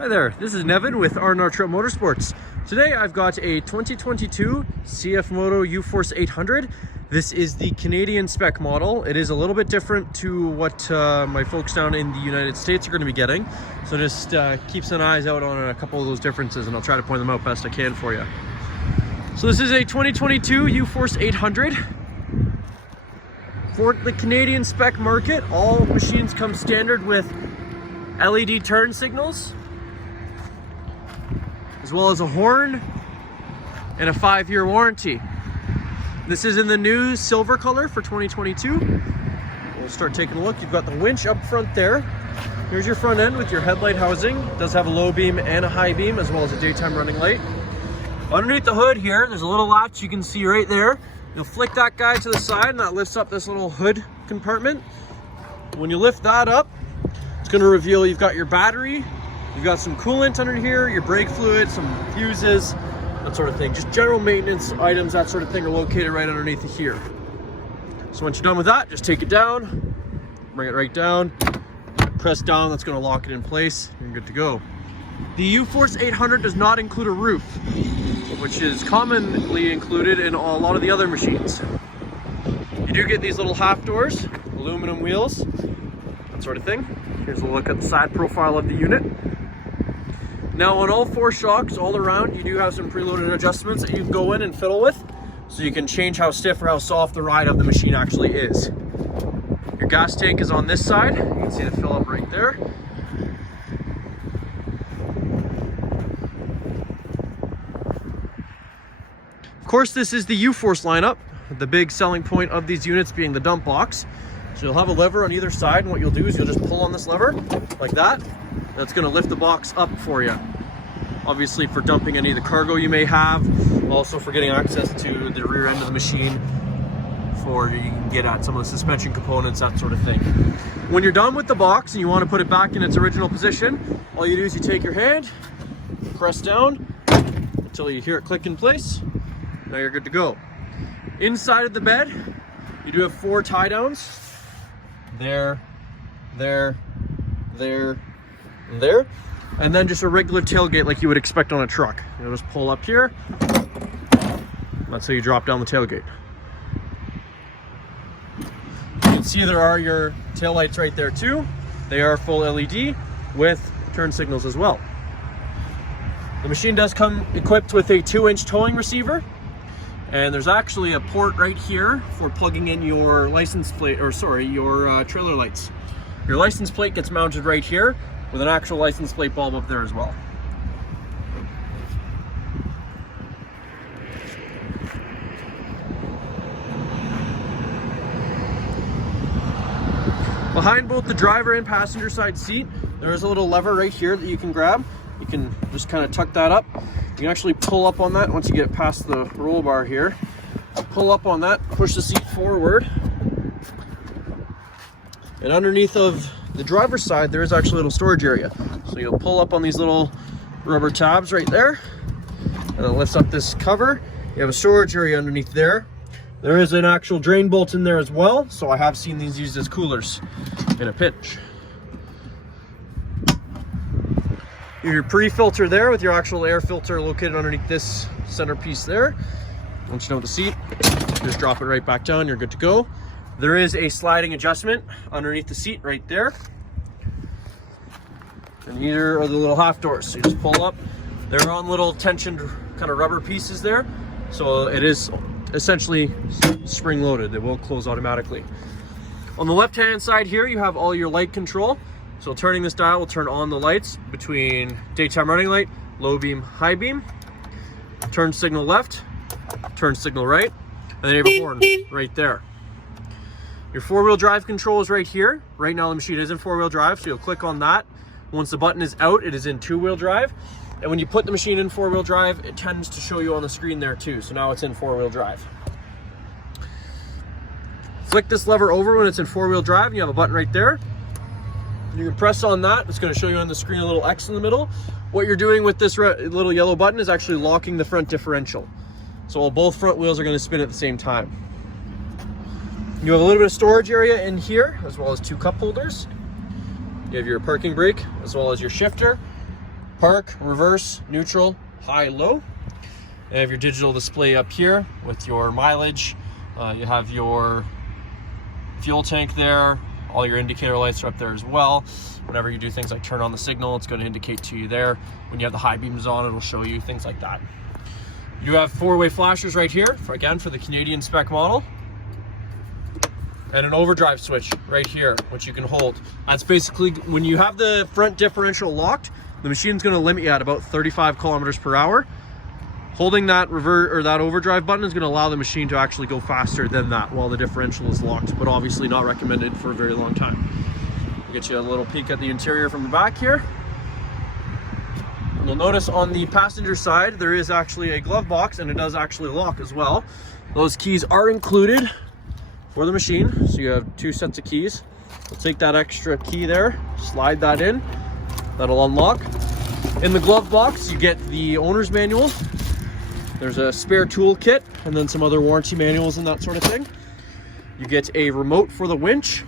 Hi there, this is Nevin with R&R Trail Motorsports. Today I've got a 2022 Cfmoto UForce 800. This is the Canadian spec model. It is a little bit different to what my folks down in the United States are going to be getting. So just keep some eyes out on a couple of those differences and I'll try to point them out best I can for you. So this is a 2022 UForce 800. For the Canadian spec market, all machines come standard with LED turn signals, as well as a horn and a 5-year warranty. This is in the new silver color for 2022. We'll start taking a look. You've got the winch up front there. Here's your front end with your headlight housing. It does have a low beam and a high beam, as well as a daytime running light. Underneath the hood here, there's a little latch you can see right there. You'll flick that guy to the side and that lifts up this little hood compartment. When you lift that up, it's going to reveal you've got your battery, you've got some coolant under here, your brake fluid, some fuses, that sort of thing. Just general maintenance items, that sort of thing, are located right underneath here. So once you're done with that, just take it down, bring it right down, press down, that's going to lock it in place, and you're good to go. The UForce 800 does not include a roof, which is commonly included in a lot of the other machines. You do get these little half doors, aluminum wheels, that sort of thing. Here's a look at the side profile of the unit. Now on all 4 shocks all around, you do have some preloaded adjustments that you can go in and fiddle with, so you can change how stiff or how soft the ride of the machine actually is. Your gas tank is on this side. You can see the fill up right there. Of course, this is the UForce lineup, the big selling point of these units being the dump box. So you'll have a lever on either side, and what you'll do is you'll just pull on this lever like that. That's going to lift the box up for you. Obviously for dumping any of the cargo you may have, also for getting access to the rear end of the machine, for you can get at some of the suspension components, that sort of thing. When you're done with the box and you want to put it back in its original position, all you do is you take your hand, press down until you hear it click in place. Now you're good to go. Inside of the bed, you do have 4 tie downs. There, there, there, and there. And then just a regular tailgate like you would expect on a truck. You'll just pull up here. That's how you drop down the tailgate. You can see there are your tail lights right there too. They are full LED with turn signals as well. The machine does come equipped with a 2-inch towing receiver. And there's actually a port right here for plugging in your license plate, or sorry, your trailer lights. Your license plate gets mounted right here with an actual license plate bulb up there as well. Behind both the driver and passenger side seat, there is a little lever right here that you can grab. You can just kind of tuck that up. You can actually pull up on that once you get past the roll bar here. Pull up on that, push the seat forward. And underneath of the driver's side, there is actually a little storage area. So you'll pull up on these little rubber tabs right there, and it lifts up this cover. You have a storage area underneath there. There is an actual drain bolt in there as well, so I have seen these used as coolers in a pinch. Your pre-filter there with your actual air filter located underneath this centerpiece there. Once you're done with the seat, just drop it right back down, you're good to go. There is a sliding adjustment underneath the seat right there. And either are the little half doors, so you just pull up. They're on little tensioned kind of rubber pieces there. So it is essentially spring loaded. It will close automatically. On the left-hand side here, you have all your light control. So turning this dial will turn on the lights between daytime running light, low beam, high beam, turn signal left, turn signal right, and then you have a horn right there. Your 4-wheel drive control is right here. Right now the machine is in 4-wheel drive, so you'll click on that. Once the button is out, it is in 2-wheel drive. And when you put the machine in 4-wheel drive, it tends to show you on the screen there too. So now it's in 4-wheel drive. Flick this lever over when it's in 4-wheel drive, and you have a button right there. You can press on that. It's going to show you on the screen a little X in the middle. What you're doing with this little yellow button is actually locking the front differential. So both front wheels are going to spin at the same time. You have a little bit of storage area in here, as well as 2 cup holders. You have your parking brake, as well as your shifter. park, reverse, neutral, high, low. You have your digital display up here with your mileage. You have your fuel tank there. All your indicator lights are up there as well. Whenever you do things like turn on the signal, it's going to indicate to you there. When you have the high beams on, it'll show you things like that. You have 4-way flashers right here, again for the Canadian Spec model. And an overdrive switch right here, which you can hold. That's basically, when you have the front differential locked, the machine's going to limit you at about 35 kilometers per hour. Holding that revert or that overdrive button is going to allow the machine to actually go faster than that while the differential is locked, but obviously not recommended for a very long time. I'll get you a little peek at the interior from the back here. You'll notice on the passenger side there is actually a glove box, and it does actually lock as well. Those keys are included for the machine, so you have 2 sets of keys. We'll take that extra key there, slide that in, that'll unlock. In the glove box you get the owner's manual. There's a spare tool kit and then some other warranty manuals and that sort of thing. You get a remote for the winch.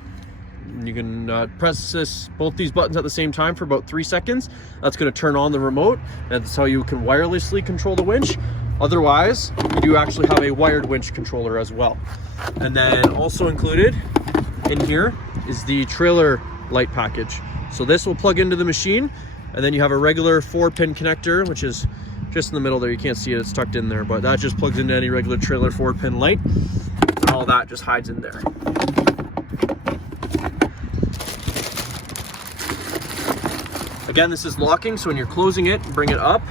You can press both these buttons at the same time for about 3 seconds. That's going to turn on the remote. That's how you can wirelessly control the winch. Otherwise, you do actually have a wired winch controller as well. And then also included in here is the trailer light package. So this will plug into the machine, and then you have a regular 4-pin connector, which is just in the middle there. You can't see it, it's tucked in there, but that just plugs into any regular trailer 4-pin light, and all that just hides in there. Again, this is locking, so when you're closing it, bring it up,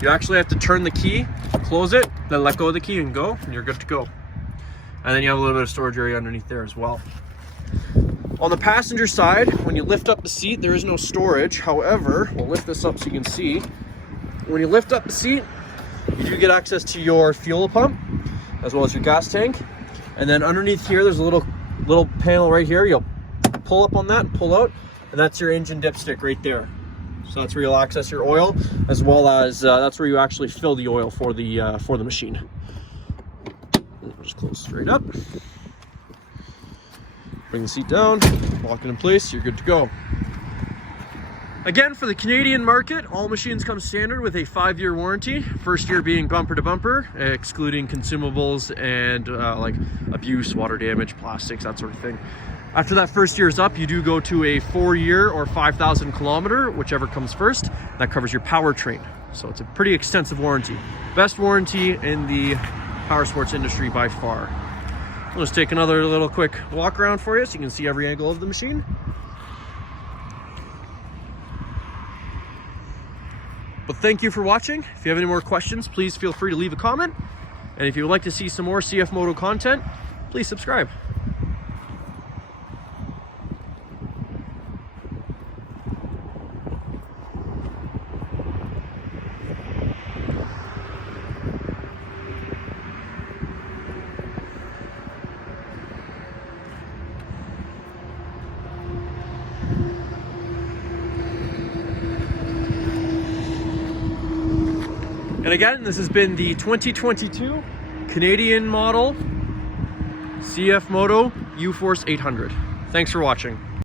you actually have to turn the key, close it, then let go of the key and go, and you're good to go. And then you have a little bit of storage area underneath there as well. On the passenger side, when you lift up the seat, there is no storage. However, we'll lift this up so you can see. When you lift up the seat, you do get access to your fuel pump as well as your gas tank. And then underneath here, there's a little panel right here. You'll pull up on that and pull out, and that's your engine dipstick right there. So that's where you'll access your oil, as well as that's where you actually fill the oil for the machine. Just close straight up. Bring the seat down, lock it in place, you're good to go. Again, for the Canadian market, all machines come standard with a 5-year warranty. First year being bumper to bumper, excluding consumables and like abuse, water damage, plastics, that sort of thing. After that first year is up, you do go to a 4-year or 5,000 kilometer, whichever comes first. That covers your powertrain. So it's a pretty extensive warranty. Best warranty in the power sports industry by far. I'll just take another little quick walk around for you so you can see every angle of the machine. But thank you for watching. If you have any more questions, please feel free to leave a comment. And if you would like to see some more Cfmoto content, please subscribe. And again, this has been the 2022 Canadian model Cfmoto UForce 800. Thanks for watching.